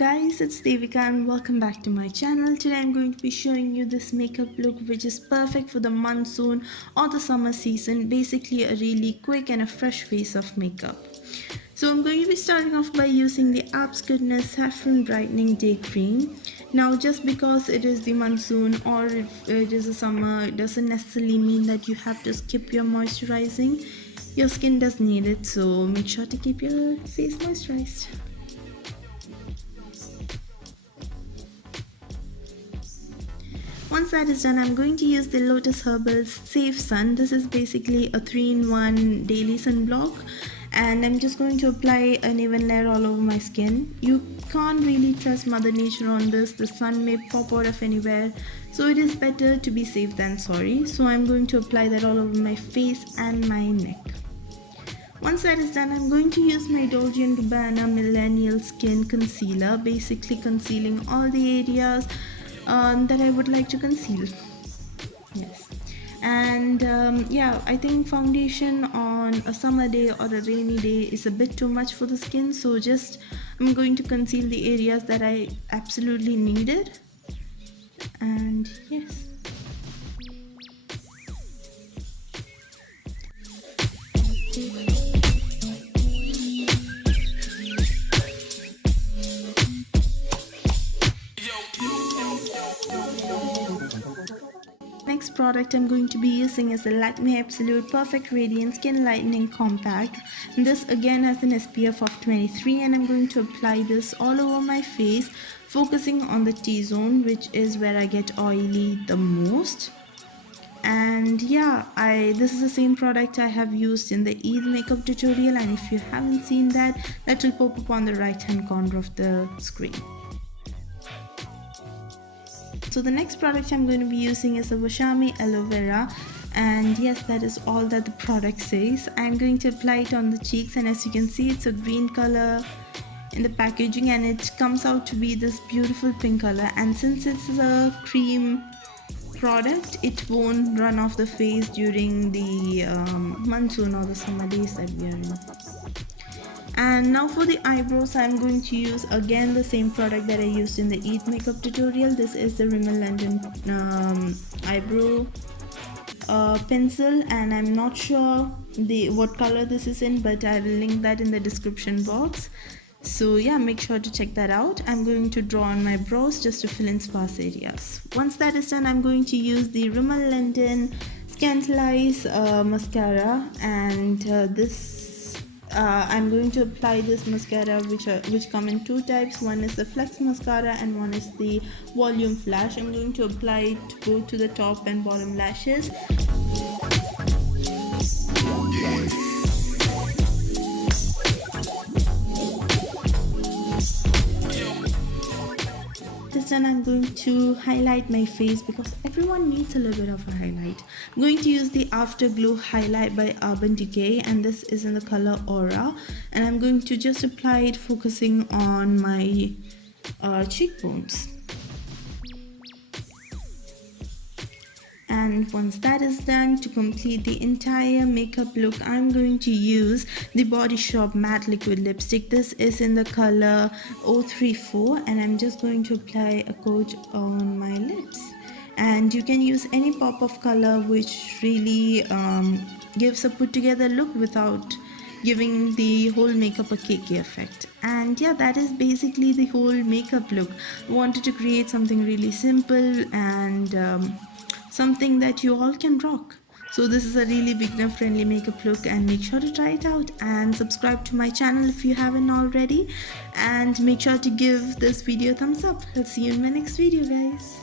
guys, it's Devika and welcome back to my channel. Today I'm going to be showing you this makeup look which is perfect for the monsoon or the summer season. Basically a really quick and a fresh face of makeup. So I'm going to be starting off by using the Alps Goodness Saffron Brightening Day Cream. Now just because it is the monsoon or if it is a summer, it doesn't necessarily mean that you have to skip your moisturizing. Your skin does need it, so make sure to keep your face moisturized. Once that is done, I'm going to use the Lotus Herbals Safe Sun. This is basically a 3-in-1 daily sunblock, and I'm just going to apply an even layer all over my skin. You can't really trust Mother Nature on this. The sun may pop out of anywhere, so it is better to be safe than sorry. So I'm going to apply that all over my face and my neck. Once that is done, I'm going to use my Dolce & Gabbana Millennial Skin Concealer, basically concealing all the areas that I would like to conceal. Yes, and yeah, I think foundation on a summer day or a rainy day is a bit too much for the skin, so I'm going to conceal the areas that I absolutely needed. And yes, next product I'm going to be using is the Lakme Absolute Perfect Radiance Skin Lightening Compact. And this again has an SPF of 23, and I'm going to apply this all over my face, focusing on the T-zone, which is where I get oily the most. And yeah, this is the same product I have used in the Eid makeup tutorial, and if you haven't seen that will pop up on the right hand corner of the screen. So the next product I'm going to be using is the Washami Aloe Vera, and yes, that is all that the product says. I'm going to apply it on the cheeks, and as you can see, it's a green color in the packaging and it comes out to be this beautiful pink color. And since it's a cream product, it won't run off the face during the monsoon or the summer days that we are in. And now for the eyebrows, I'm going to use again the same product that I used in the Eid makeup tutorial. This is the Rimmel London eyebrow pencil, and I'm not sure what color this is in, but I will link that in the description box. So yeah, make sure to check that out. I'm going to draw on my brows just to fill in sparse areas. Once that is done, I'm going to use the Rimmel London Scandaleyes mascara, and I'm going to apply this mascara which come in two types. One is the flex mascara and one is the volume flash. I'm going to apply it both to the top and bottom lashes. Then I'm going to highlight my face because everyone needs a little bit of a highlight. I'm going to use the Afterglow highlight by Urban Decay, and this is in the color Aura, and I'm going to just apply it focusing on my cheekbones. And once that is done, to complete the entire makeup look, I'm going to use the Body Shop Matte Liquid Lipstick. This is in the color 034, and I'm just going to apply a coat on my lips. And you can use any pop of color which really gives a put together look without giving the whole makeup a cakey effect. And yeah, that is basically the whole makeup look. I wanted to create something really simple and something that you all can rock. So this is a really beginner friendly makeup look, and make sure to try it out and subscribe to my channel if you haven't already, and make sure to give this video a thumbs up. I'll see you in my next video, guys.